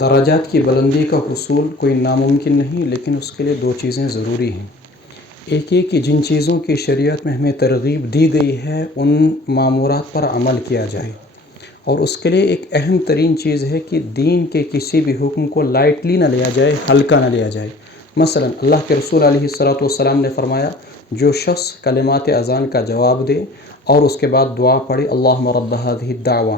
درجات کی بلندی کا حصول کوئی ناممکن نہیں، لیکن اس کے لیے دو چیزیں ضروری ہیں۔ ایک یہ کہ جن چیزوں کی شریعت میں ہمیں ترغیب دی گئی ہے ان مامورات پر عمل کیا جائے، اور اس کے لیے ایک اہم ترین چیز ہے کہ دین کے کسی بھی حکم کو لائٹلی نہ لیا جائے، ہلکا نہ لیا جائے۔ مثلا اللہ کے رسول علیہ الصلوۃ والسلام نے فرمایا، جو شخص کلمات اذان کا جواب دے اور اس کے بعد دعا پڑھے اللہم رب هذه الدعوہ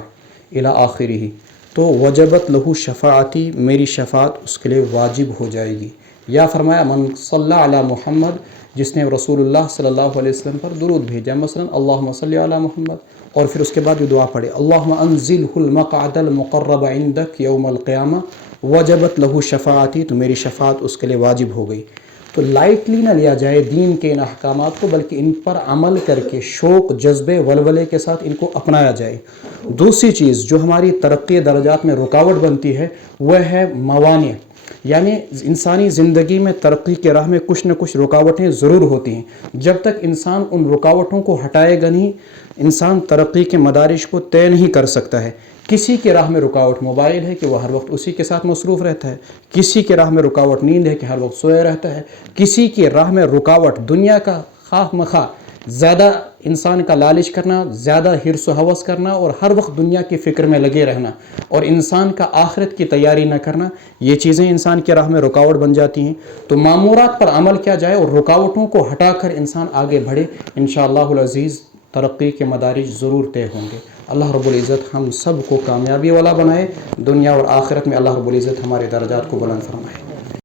الی آخرہ، تو وجبت لہ شفاعتی، میری شفاعت اس کے لیے واجب ہو جائے گی۔ یا فرمایا من صلی علی محمد، جس نے رسول اللہ صلی اللہ علیہ وسلم پر درود بھیجا، مثلا اللہم صلی علی محمد، اور پھر اس کے بعد جو دعا پڑھے اللہم انزلہ المقعد المقرب عندک یوم القیامہ وجبت لہ شفاعتی، تو میری شفاعت اس کے لیے واجب ہو گئی۔ تو لائٹلی نہ لیا جائے دین کے ان احکامات کو، بلکہ ان پر عمل کر کے شوق، جذبے، ولولے کے ساتھ ان کو اپنایا جائے۔ دوسری چیز جو ہماری ترقی درجات میں رکاوٹ بنتی ہے وہ ہے موانع، یعنی انسانی زندگی میں ترقی کے راہ میں کچھ نہ کچھ رکاوٹیں ضرور ہوتی ہیں۔ جب تک انسان ان رکاوٹوں کو ہٹائے گا نہیں، انسان ترقی کے مدارج کو طے نہیں کر سکتا ہے۔ کسی کے راہ میں رکاوٹ موبائل ہے کہ وہ ہر وقت اسی کے ساتھ مصروف رہتا ہے، کسی کے راہ میں رکاوٹ نیند ہے کہ ہر وقت سویا رہتا ہے، کسی کی راہ میں رکاوٹ دنیا کا خواہ مخواہ زیادہ انسان کا لالچ کرنا، زیادہ حرص و ہوس کرنا، اور ہر وقت دنیا کی فکر میں لگے رہنا، اور انسان کا آخرت کی تیاری نہ کرنا، یہ چیزیں انسان کے راہ میں رکاوٹ بن جاتی ہیں۔ تو مامورات پر عمل کیا جائے اور رکاوٹوں کو ہٹا کر انسان آگے بڑھے، انشاءاللہ العزیز ترقی کے مدارج ضرور طے ہوں گے۔ اللہ رب العزت ہم سب کو کامیابی والا بنائے، دنیا اور آخرت میں اللہ رب العزت ہمارے درجات کو بلند فرمائے۔